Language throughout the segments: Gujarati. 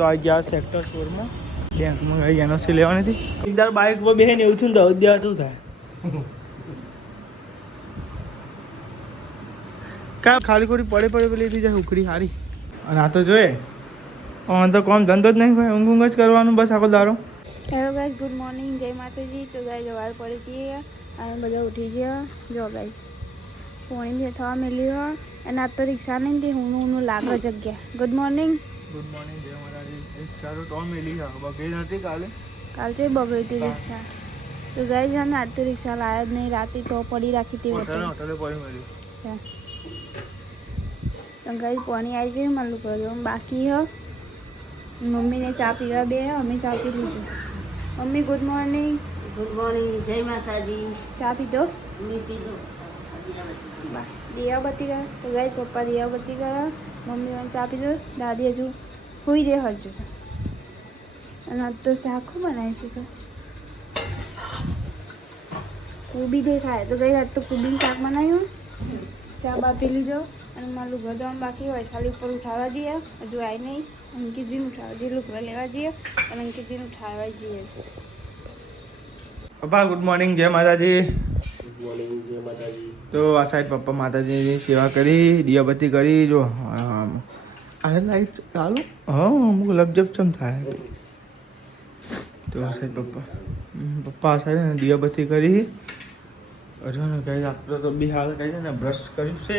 તો આ ગયા સેક્ટર 4 માં બેંકમાં ગઈ એનઓસી લેવાની હતી. એકદાર બાઇક પર બેહીને એવું થયું ને તો શું થાય કા ખાલી ખોટી પડે પેલી થઈ જાય ઉખડી હારી. અને આ તો જોઈએ તો કોમ ધંધો જ નહીં હોય, ઊંઘ જ કરવાનું બસ આખો દારો. હેલો ગાઈસ, ગુડ મોર્નિંગ, જય માતાજી. તો ગાઈસ વાર પડી છીએ અને બધા ઉઠી ગયા. જો ગાઈસ પોણી બી થવા મેલી હોય અને આ તો રિક્ષા નહીં હું લાગે જગ્યા. Good morning. ગુડ મોર્નિંગ, જય માતાજી. રિક્ષા તો મેલી હા બગડી નથી કાલે તો બગડી હતી રિક્ષા. તો ગાઈસ અમે આજ તો રિક્ષા લાયા જ નહીં, રાતે તો પડી રાખી હતી હોટલે પડી મળી. તો ગાઈસ પાણી આવી ગયું માલું કર્યું બાકી હ. મમ્મીને ચા પીવા બે અમે ચા પી લીધું. Mummy good morning. Good morning, જય માતાજી. ચા પીધો? મેં પીધો. દિયાબત્તી કરે તો ગાઈસ પપ્પા દિયાબત્તી કરે, મમ્મી ચા પીધો, દાદી હજુ સુઈ દે હજુ છે. અને આજ તો શાક બનાવી છે તો કુબી દેખાય તો ગઈ આજ તો કુબીનું શાક બનાવ્યું. ચા બા પી લીધો અને મારું લુગડા ધોવાનું બાકી હોય ખાલી ઉપર ઉઠાવવા જઈએ. હજુ આવી નહીં. અંકિતજીને ઉઠાવવા જઈએ, લુગડા લેવા જઈએ અને અંકિતજીને ઉઠાવવા જઈએ. પપ્પા ગુડ મોર્નિંગ, જય માતાજી. ગુડ મોર્નિંગ, જય માતાજી. તો આ સાઈડ પપ્પા માતાજીની સેવા કરી, દિયાબત્તી કરી. જો આને લાઈટ ચાલુ હા અમુક લપજપ ચમ થાય. તો આ સાઈડ પપ્પા આ સાઈડ દિયાબત્તી કરી. અરે ને કઈ આપણે તો બી હાલ કહી છે ને બ્રશ કર્યું છે,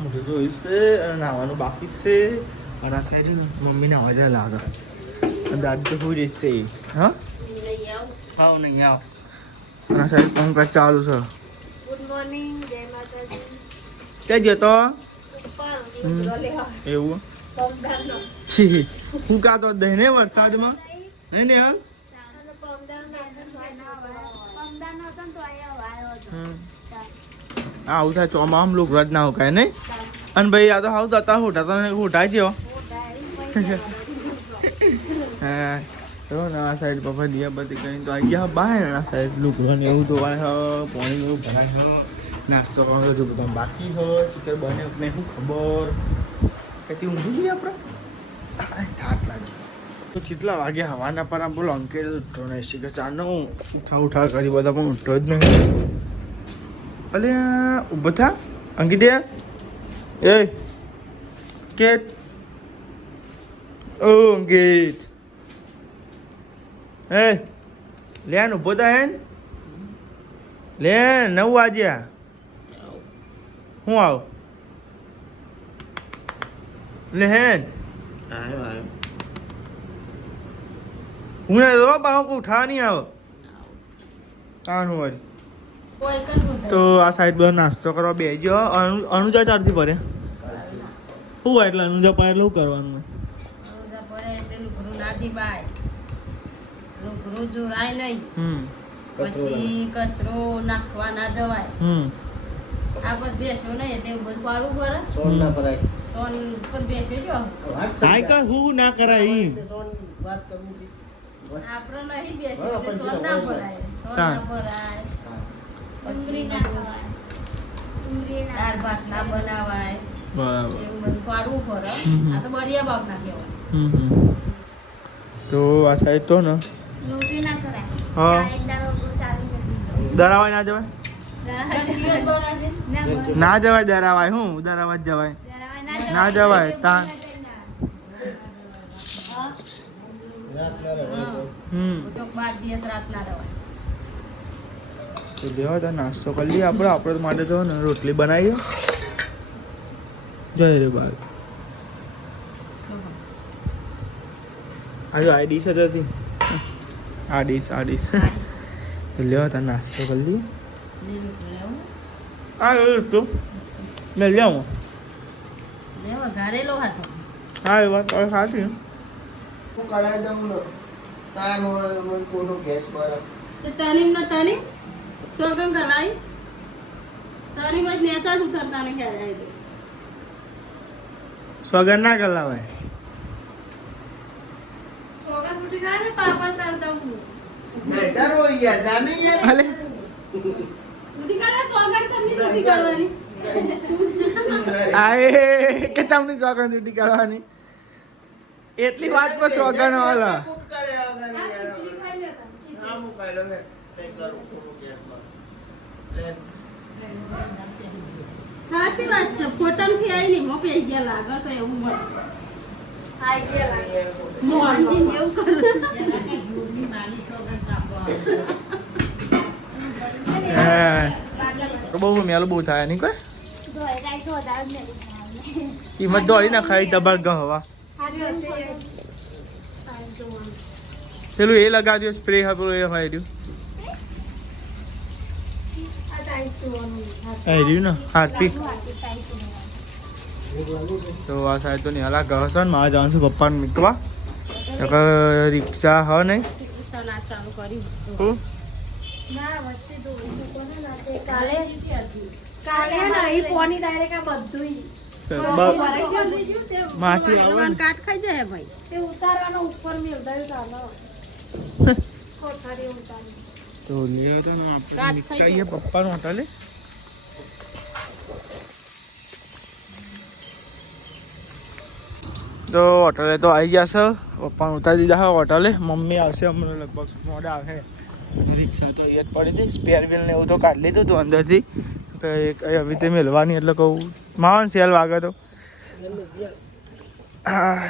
મોઢું ધોયું છે અને નાહવાનું બાકી છે. અને આ સાઈડ મમ્મીને અવાજ લાગે અને દાદી તો હોઈ રહી છે. હા આવ નહીં આવ. અને આ સાઈડ કામકાજ ચાલુ છે. ગુડ મોર્નિંગ, જય માતાજી. ક્યાં જતો એવું છી હું કાતો દહીં ને વરસાદમાં નહીં ને હા આવું થાય ચોમામ લોકો રજ ના હોકાય નહીં. અને ભાઈ આ તો હાવ જતા હોટા તો હોટાય છે હા. તો આ સાઈડ પપ્પા દિયાબત્તી કરીને તો આવી ગયા બહાર. આ સાઈડ લુકડો ને એવું ધોવાય પાણી એવું ભરાય નાસ્તો કરવાનો જો બધા બાકી હોય ચિકન બને ને શું ખબર કઈ ઊંધું જોઈએ આપણે થાક લાગે. તો કેટલા વાગે હવાના પર આમ બોલો અંકે ઉઠો નહીં શીખે ચારનો ઉઠા કરી બધા પણ ઉઠો જ નહીં. અલે ઊભો થા અંકિત એ કે ઓ અંકિત હે લેન ઊભો થા હેન લે 9 વાગ્યા હું આવ લે હેન હું ને રો બાહો કો ઉઠા નહીં આવ તાનું વળી. તો આ સાઈડ પર નાસ્તો કરવા બેજો. અનુજા ચારથી પડે શું હોય એટલે અનુજા પાય એટલે શું કરવાનું અનુજા પડે એટલે લુગડું નાથી બાય લુગડું જોરાય નહીં. પછી કચરો નાખવા ના જવાય. આ બધું બેસો નહીં એટલે એવું બધું પાડવું પડે. સોન ના પરાય. સોન પર બેસો જો સાયકલ હું ના કરાય ઈ વાત કરું છું. આપણે નહીં બેસો એટલે સોન ના પડાય. સોન ના પડાય. પછી દાળ ભાત ના બનાવાય. બરાબર એવું બધું પાડવું પડે. આ તો બરિયા બાપ ના કહેવાય. તો આ સાઈડ તો ને રોટી ના કરાય. હા દરાવાય ના જવાય ના જવાય દરાવાય હું દરાવા જ જવાય ના જવાય તા તો 12 દિવસ રાત ના રવાય. તો દેવા તા નાસ્તો કરી લઈએ આપણે માટે તો ને રોટલી બનાવીએ. જય રે બાલ આજે આ ડીશ હતી આ ડીશ તો લેવા તા નાસ્તો કરી લઈએ. આ તો મેં લેવું લેવા ઘારેલો હતો. હા એ વાત હવે સાચી. હું કરાઈ દઉં ને તાર મને કોનો ગેસ બરાબર તે તાલીમ ન તાલીમ સોગમ કરાઈ તાલીમ જ નેતા જ ઉતરતા નહીં ખ્યાલ આવી. સ્વગન ના કરાવાય. સોગા ફૂટી ના ને પાપડ તરતા હું બેટા રોઈ ગયા જાને યાર. અલે ઉડી કાલે સોગમ તમને સુટી કરવાની. આએ કે તમને સ્વગન છૂટી કરવાની એટલી વાત પર સોગન વાલા કૂટ કર્યા વગર યાર. હા, મુકાઈ લો ને. કંઈ કરું થોડું ગેસમાં. લે. સાચી વાત છે ફોટમથી આવીને મોપી ગયા લાગે છે એવું મત મોહનજી જેવું કરું બહુ મેલું બહુ થાય નહીં કોઈ કિંમત દોડી ના ખાઈ દબાણ ગ હવા પેલું એ લગાડ્યું સ્પ્રે પેલું એ હોય રહ્યું ને હાર્પિક તો આ સાઈડ તો નિહાલા ગયો છે ને મારે જવાનું છું પપ્પાને મૂકવા રિક્ષા હ નહીં ચાલુ કર્યું શું માથી આવે ને કાટ ખાઈ જાય ભાઈ તો લે તો ને આપણે નીકળીએ પપ્પાનું હોટલે તો હોટલે તો આવી જશે પપ્પાને ઉતારી દીધા હોટલે મમ્મી આવશે હમણાં લગભગ મોડા આવે રિક્ષા તો અહીંયા જ પડી હતી સ્પેર વ્હીલ ને એવું તો કાઢી લીધું હતું અંદરથી કે આવી રીતે મેળવાની એટલે કહું માવન સેલ વાગે તો હા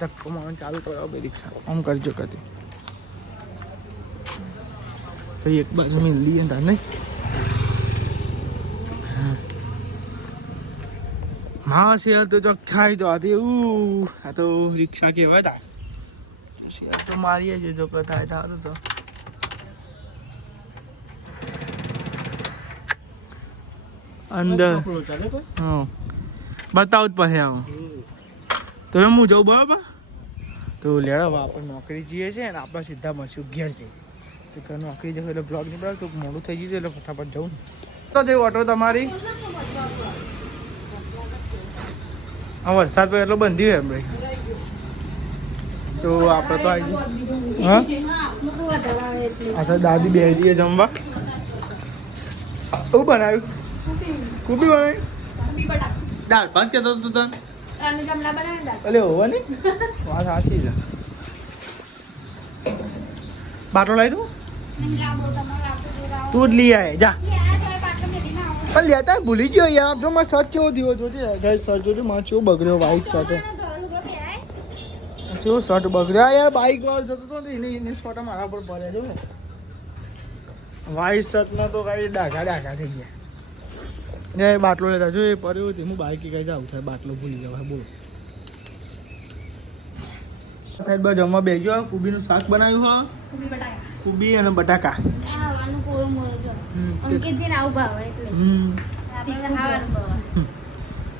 ધક્કો માવન ચાલુ કરો બે રિક્ષા આમ કરજો કદી ભાઈ એક બાજુ મેં લઈએ તાર નહીં હા શેર તો ચોક થાય તો આથી આ તો રિક્ષા કહેવાય તા શેર તો મારીએ જ જો થાય સારું તો અંદર હા બતાવું જ પછી આવું તો હું જાઉં બરાબર તો લેડો આપણે નોકરી જઈએ છીએ ને આપણે સીધા મળશું ઘેર જઈએ તો ઘર નોકરી જશે એટલે બ્લોગ નહીં તો મોડું થઈ ગયું એટલે ફટાફટ જવું તો જે ઓટો તમારી હા વરસાદ પર એટલો બંધી હોય ભાઈ તો આપણે તો આવી હા અચ્છા દાદી બે જઈએ જમવા શું બનાવ્યું કુબી બનાવ્યું દાળ ભાત કહેતો તું તને અલે હોવા નહીં વાત સાચી છે બાટલો લાવી દઉં તું જ લઈ આવે જા પણ લેતા ભૂલી ગયો યાર જો મારે શર્ટ કેવો થયો જોજે શર્ટ જોજે મારે કેવો બગડ્યો વ્હાઈટ શર્ટ કેવો શર્ટ બગડ્યો યાર બાઈક વાળો જતો હતો ને એને શર્ટ મારા પર પડ્યા જો વ્હાઈટ શર્ટમાં તો કાંઈ ડાઘા થઈ ગયા એ બાટલો લેતા જો એ પડ્યો હું બાઈક કઈ જાઉં થાય બાટલો ભૂલી જવાય બોલો સાઈડ બાજુ જમવા બેસજો કુબીનું શાક બનાવ્યું હો કુબી અને બટાકા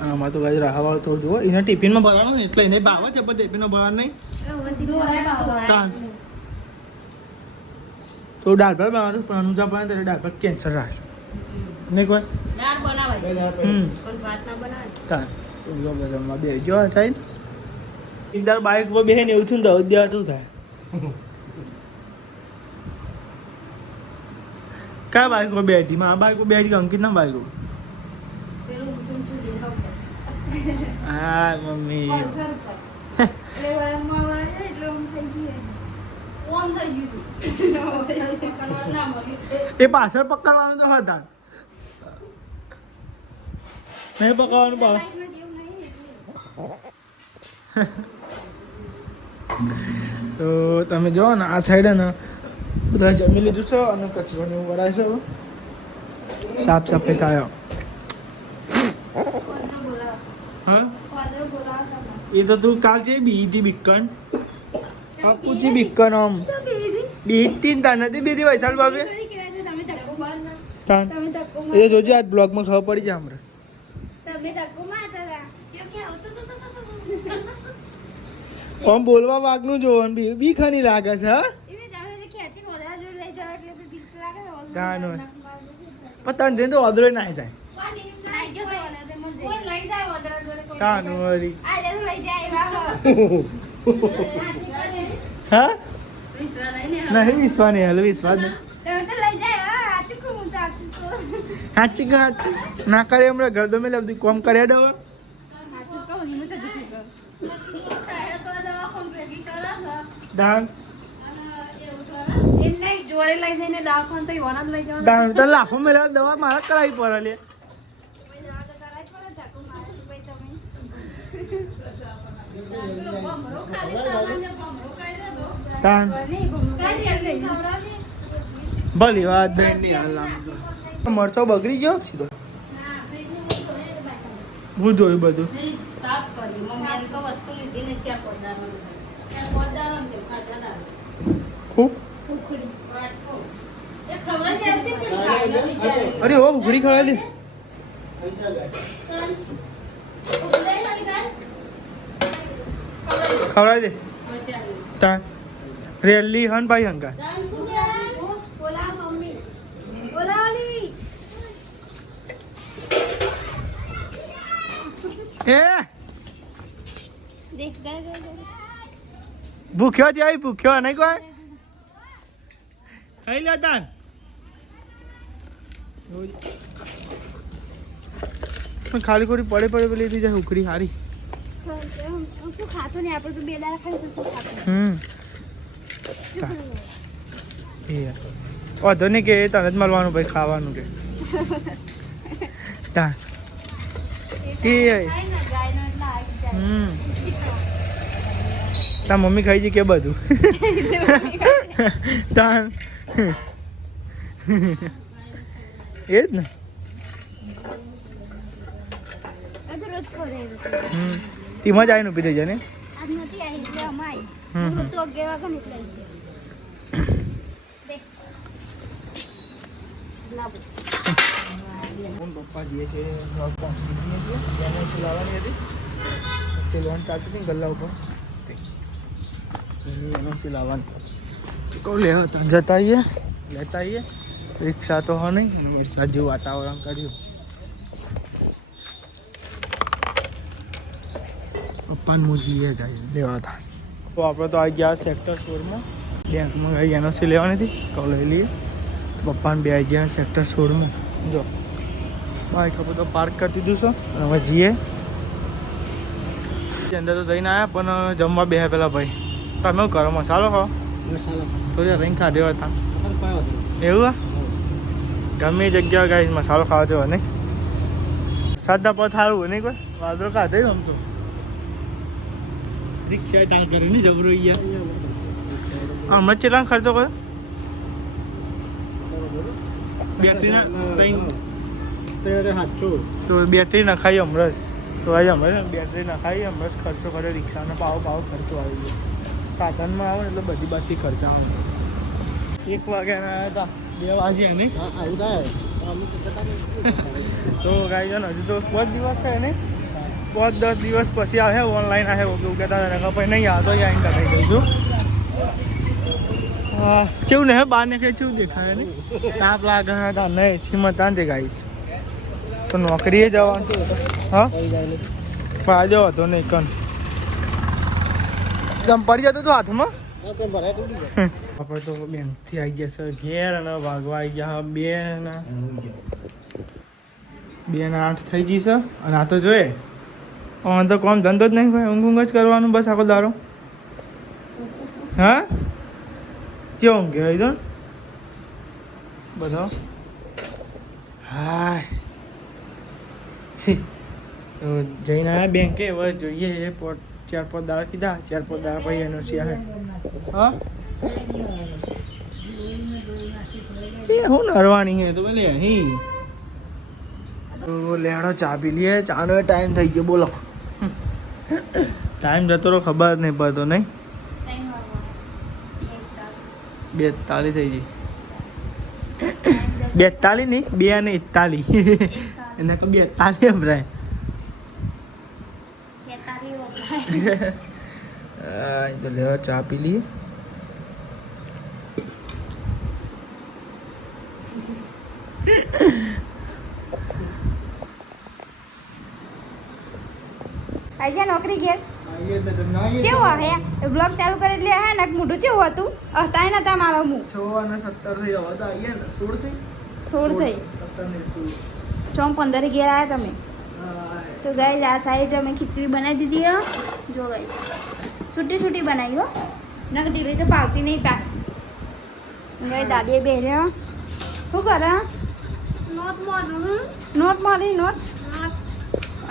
આમાં તો ગાઈ રાહવાળો થોડું જુઓ એને ટિફિનમાં ભરવાનું ને એટલે એને ભાવે છે પણ ટિફિનમાં ભરવાનું નહીં તો દાળ ભાત બનાવવાનું પણ અનુજા બનાવે ત્યારે દાળ ભાત કેન્સર રાખજો નહીં કોઈ દાળ બનાવાય પણ ભાત ના બનાવાય જમવા બેસજો સાઈડ એકદાર બાઇક પર બેસે ને એવું થયું ને દવા શું થાય કયા બાઇક પર બેઠી માં બાઇક પર બેઠી અંકિત ના બાઇક હા મમ્મી એ પાછળ પકડવાનું તો હતા નહીં પકડવાનું પાછળ તો તમે જો ને આ સાઈડ ને બધા જમી લીધું છે અને કચરો ને એવું ભરાય છે સાફ સફાઈ થાય હા એ તો તું કાલ છે બીજી બીકન પૂછી બીકન આમ બીજી તાર નથી બીજી વૈશાલ બાબે એ જોજે આજ બ્લોગમાં ખબર પડી જાય હમણાં કોમ બોલવા વાગનું જોવાનું બી ખાની લાગે છે હા પણ તને તો અદરો ના જાય હા નહીં વિશ્વાસ નહીં હાલ વિશ્વાસ નહીં સાચી ના કરે હમણાં ઘર તો મેં બધું કોમ કર્યા ડવા ખાય તો દવાખાને ભેગી કરે છે. દાન અને એવું કરે. એમ નહીં જોડે લઈ જઈને દવાખાને તો ઈવાના જ લઈ જવાનું. દાન તો લાફો મેળવા દવા મારે કરાવી પડે લે. પછી દવા તો કરાવી જ પડે, ધાકો મારે પછી તમે. પેલો ભમરો ખાલી સામાન્ય ભમરો ખાઈ લેતો. દાન નહીં, કાંઈ નહીં, લઈ ખવડાવજે. ભલી વાત નહીં હાલ આમ તો. મરચો બગડી ગયો સીધો. ના, ફ્રીજની વસ્તુ હોય ને બાય. હું જોયું બધું. નહીં, સાફ કરી. મમ્મી એમ તો વસ્તુ લીધી ને ચા કોદાળમાં. ત્યાં કોદાળમાં છે, પાછા દાળ. ખૂબ ઉખડી. વાટકો. એ ખવડાવી દેવતી પણ ખાઈને બિચારી. અરે ઓ ઉઘડી ખવડાવી દે. ઉભરાઈ ખાલી ખાય. ખવડાવી ખવડાવી દે. બચારી. તાન રેલી હન ભાઈ હંકા. દાન કુંડા. બોલાવ મમ્મી. બોલાવલી. એ દેખ ગઈ ગઈ. ભૂખ્યો જાય ભૂખ્યો નહીં કોઈ ખાઈ લે તાન. ખાલી ખોટી પડે પડે પેલી લીધી જાય ઉખડી હારી. તું ખાતો નહીં, આપણે તો બે દાડા ખાઈ તો તું ખાતો. એ વાંધો નહીં કે તને જ મળવાનું ભાઈ ખાવાનું કે તાન એ ખાય ને ગાયનો એટલે આવી જાય. તાર મમ્મી ખાઈ છે કે બધું તાન એ જ ને. આ તો રોજ ખવડાવી દઉં. તેમાં જ આવીને ઊભી થઈ જાય ને. આજ નથી આવી એટલે અમાય. હમ. હું તો 11 વાગે નીકળી છે. દેખ. લાવો. હું પપ્પા જઈએ છે જોબ પહોંચી જઈએ છીએ એને ખીલાવાની હતી તે લોન ચાલતી હતી ગલ્લા ઉપર એનો ખીલાવાની કહું લે જતા આવીએ લેતા આવીએ રિક્ષા તો હો નહીં વરસાદ જેવું વાતાવરણ કર્યું પપ્પાનું જઈએ ગાઈ લેવા હતા તો આપણે તો આવી ગયા સેક્ટર 16માં બેંકમાં ગઈ એનઓસી લેવાની હતી કહું લઈ લઈએ પપ્પાને બે આવી ગયા સેક્ટર 16માં જો બાઈક આપણે તો પાર્ક કરી દીધું છે અને હવે જઈએ અંદર તો જઈને આવ્યા પણ જમવા બે પેલા ભાઈ તમે શું કરો મસાલો ખાઓ થોડી રહીને ખાધો હતા એવું હા ગમે એ જગ્યાએ ગાઈ મસાલો ખાવા જેવો નહીં સાદા પર સારું નહીં કોઈ વાદળો કાઢે આમ તો રિક્ષા તાણ કરે નહીં જબરો હમણાં કેટલા ખર્ચો કર્યો બેટરીના તો બેટરી નખાઈ હમણાં જ તો આજે હમણાં બેટરી નખાઈ હમણાં જ ખર્ચો કર્યો રિક્ષાનો પાવો ખર્ચો આવી ગયો સાધનમાં આવે ને એટલે બધી બાજુથી ખર્ચા આવે 1 વાગ્યાના આવ્યા હતા 2 વાગ્યા નહીં આવું થાય તો ગાઈ જાણ હજુ તો 5 દિવસ થાય ને 5-10 દિવસ પછી આવે ઓનલાઈન આવે એવું કહેતા હતા પછી નહીં આવતો આવીને ટકાઈ દઈશું હા કેવું ને હે બહાર નીકળે કેવું દેખાય ને તાપ લાગે હતા નહીં એસીમાં ત્યાં દેખાઈશ તો નોકરીએ જવાનું હા ફાયદો હતો નહીં કન તમે પડી જતો તો હાથમાં આપણે તો બેંકથી આવી ગયા છે ઘેર અને વાગવા આવી ગયા 2:08 થઈ ગઈ છે અને આ તો જોઈએ તો કોમ ધંધો જ નહીં ભાઈ ઊંઘ જ કરવાનું બસ આખો દારો હા કેવો ઊંઘ કહેવાય તો બધો હાય જઈને આવ્યા બેંકે હવે જોઈએ 4-5 દાડા કીધા 4-5 દાડા પછી એનઓસી આવે હા એ હું નરવાની હે તો ભલે અહીં તો લેડો ચા પી લઈએ ચાનો ટાઈમ થઈ ગયો બોલો ટાઈમ જતો રહો ખબર જ નહીં પડતો નહીં 42 થઈ ગઈ 42 નહીં 2 ને 41 એને તો 42 ભરાય તો લેવા ચા પી લઈએ આઈ જા નોકરી ઘેર કેવું હે બ્લોગ ચાલુ કરે એટલે હે ને મોઢું કેવું હતું હતા નતા મારો મું 6 અને 17 થઈ હવે તો આવીએ ને 16 થઈ 16 થઈ 17 ને 16 15 ઘેર આવ્યા તમે તો ગાઈસ આ સાઈડ અમે ખીચડી બનાવી દીધી જો ગાઈસ છૂટી છૂટી બનાવી હો નક ઢીલી તો પાવતી નહીં પા મેં દાદીએ બેર્યા શું કરે નોટ મારી નોટ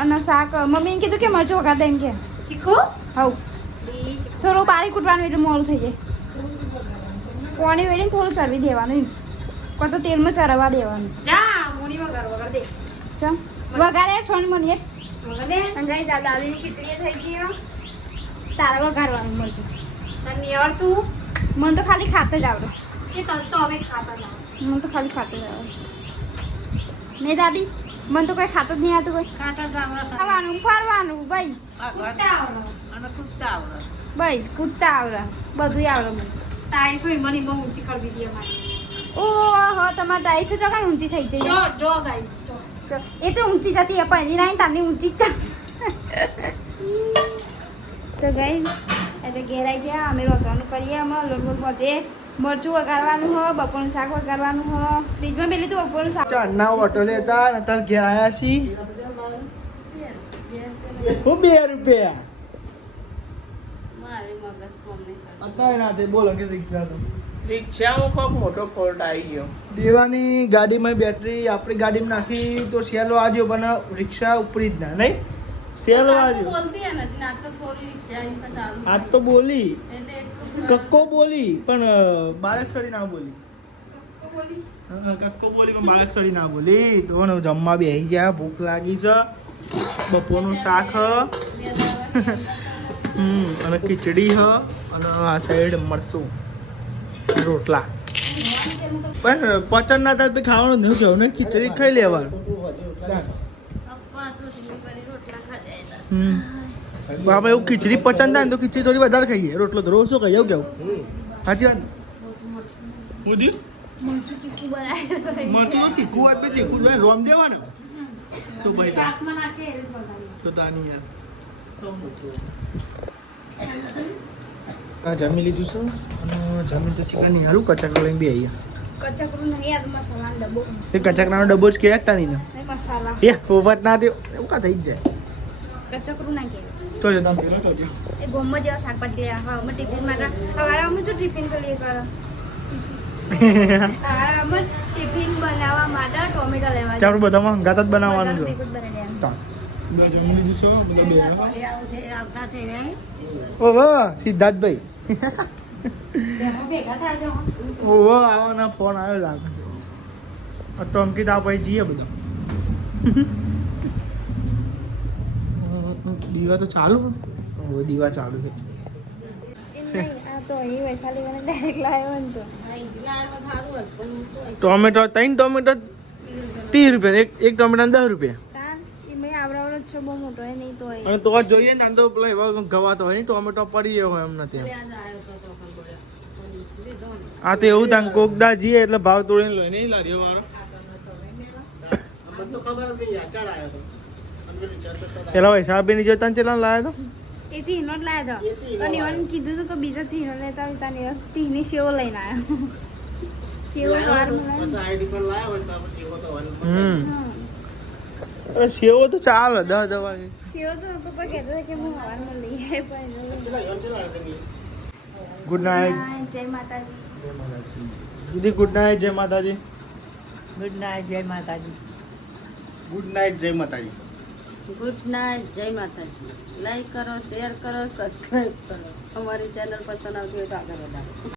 અને શાક મમ્મીને કીધું કે મરચું વગાડ દે એમ કે ચીકુ હવ થોડું બારીક કૂટવાનું એટલે મોડું થઈ જાય પાણી વેડીને થોડું ચરવી દેવાનું એમ કાં તો તેલમાં ચરવા દેવાનું જા મોની વગાડ દે ચમ વગાડે છોન મને વગાડ દે અંજાઈ દાદાની ખીચડી થઈ ગઈ તારે વઘારવાનું મળતું તને આવડતું મને તો ખાલી ખાતે જ આવડે કે તને તો હવે ખાતા ના મને તો ખાલી ખાતે જ આવડે નહીં દાદી મને તો કોઈ ખાતું જ નહીં આવતું કોઈ ખાતા ગામડા ખાવાનું ફરવાનું ભાઈ કૂદતા આવડે અને કૂદતા આવડે બસ કૂદતા આવડે બધું આવડે મને તાઈ સોઈ મની બહુ ઊંચી કરી દીધી અમારી ઓહો તમારે ટાઈ છે જગા ઊંચી થઈ જો જાય જો ગાઈ એ તો ઊંચી જતી પહેલી લાઈન તારની ઊંચી જ તો ગઈ એટલે ઘેર આવી ગયા અમે રોતવાનું કરીએ અમે લોટ બધે મરચું વગાડવાનું હો બપોરનું શાક વગાડવાનું હો ફ્રીજમાં પેલી તો બપોરનું શાક ચારના હોટલે હતા અને અત્યારે ઘેર આવ્યા છીએ હું 2 રૂપિયા મારી મગજ કોમ નહીં કરે અત્યારે ના તે બોલો કે રિક્ષા તો રિક્ષામાં કોક મોટો ફોલ્ટ આવી ગયો. દેવાની ગાડીમાં બેટરી આપણી ગાડીમાં નાખી તો સેલ વાગ્યો પણ રિક્ષા ઉપરી જ ના નહીં સેલ વાગ્યો બોલતી હે નથી ના તો થોડી રિક્ષા એમ તો ચાલુ આજ તો બોલી એટલે એટલું કક્કો બોલી પણ બાળકસળી ના બોલી કક્કો બોલી પણ બાળકસળી ના બોલી તો ને જમવા બેસી ગયા ભૂખ લાગી છે બપોરનું શાક હ અને ખીચડી હ અને આ સાઈડ મરસું રોટલા પણ પચન ના થાય ખાવાનું નહીં જવું ને ખીચડી ખાઈ લેવાનું પપ્પા તો શું કરી રોટલા ખાધા બાબા એવું ખીચડી પસંદ થાય ને તો ખીચડી થોડી વધારે ખાઈએ રોટલો તો રોજ શું ખાઈએ એવું કેવું સાચી વાત મોદી મરચું ચીકુ બનાવ્યું મરચું તો ચીકુ વાત પે ચીકુ જોઈએ રોમ દેવાનું તો ભાઈ શાકમાં નાખે એ જ વગાડી તો તાની યાર આ જમી લીધું છે અને જમીન તો ચિકન નહીં હારું કચાક લઈને બી અહીંયા કચકરું નહીં યાર મસાલાનો ડબ્બો એ કચાકનાનો ડબ્બો જ કે તાની ને નહીં મસાલા એ પોપટ ના દે એવું કા થઈ જ જાય કચકરું ના કે તો જો તમે પેલો તો એ ગોમમાં જેવા શાકભાજી લે હા અમે ટિફિન માટે સવારે અમે શું ટિફિન કરીએ કરો અમે ટિફિન બનાવવા માટે ટોમેટો લેવા કે આપણે બધામાં હંગાત જ બનાવવાનું છે ભેગું જ બનાવી દેવાનું. તો મેં જમી લીધું છે બધા બે આવતા થઈ જાય ઓહો સિદ્ધાર્થભાઈ ભેગા થાય જો ઓહો આવવાના ફોન આવ્યો લાગે છે તો અંકિત આ ભાઈ જઈએ બધા દીવા તો ચાલુ હવે દીવા ચાલુ છે એમ નહીં, આ તો અહીં વૈશાલી મને ડાયરેક્ટ લાવ્યો ને તો ટોમેટો 3 ટોમેટો 30 રૂપિયા એક ટોમેટો 10 રૂપિયા તાન એ મેં આવડાવડો જ છે બહુ મોટો એ નહીં તો એ અને તો જોઈએ ને આમ તો પેલા એવા ગવાતો હોય ને ટોમેટો પડી ગયો હોય એમ નથી આ તો એવું તાંગ કોકદા જઈએ એટલે ભાવ તોડીને લઈ નહીં લારીઓ વાળો મને તો ખબર જ નહીં અચાર આવ્યો હતો. અંદર વિચાર કરતા હતા. પેલા વૈશાળબેન જોતા ચેલા લાવ્યા એ તીનો જ લાવ્યો હતો અને એવાનું કીધું હતું કે બીજો તીનો લેતા હોય તાને તીની સેવો લઈને આવ્યો સેવો વાર પછી ID પર લાવ્યો હોય તો આપણે સેવો તો વાની તો અરે સેવો તો ચાલે 10 વાગે સેવો તો પપ્પા કહેતા હતા કે હું સવારમાં લઈ આવે પણ ગુડ નાઇટ જય માતાજી દીદી ગુડ નાઇટ જય માતાજી ગુડ નાઇટ જય માતાજી ગુડ નાઇટ જય માતાજી ગુડ નાઇટ જય માતાજી લાઈક કરો શેર કરો સબસ્ક્રાઇબ કરો અમારી ચેનલ પસંદ આવતી હોય તો આગળ વધારો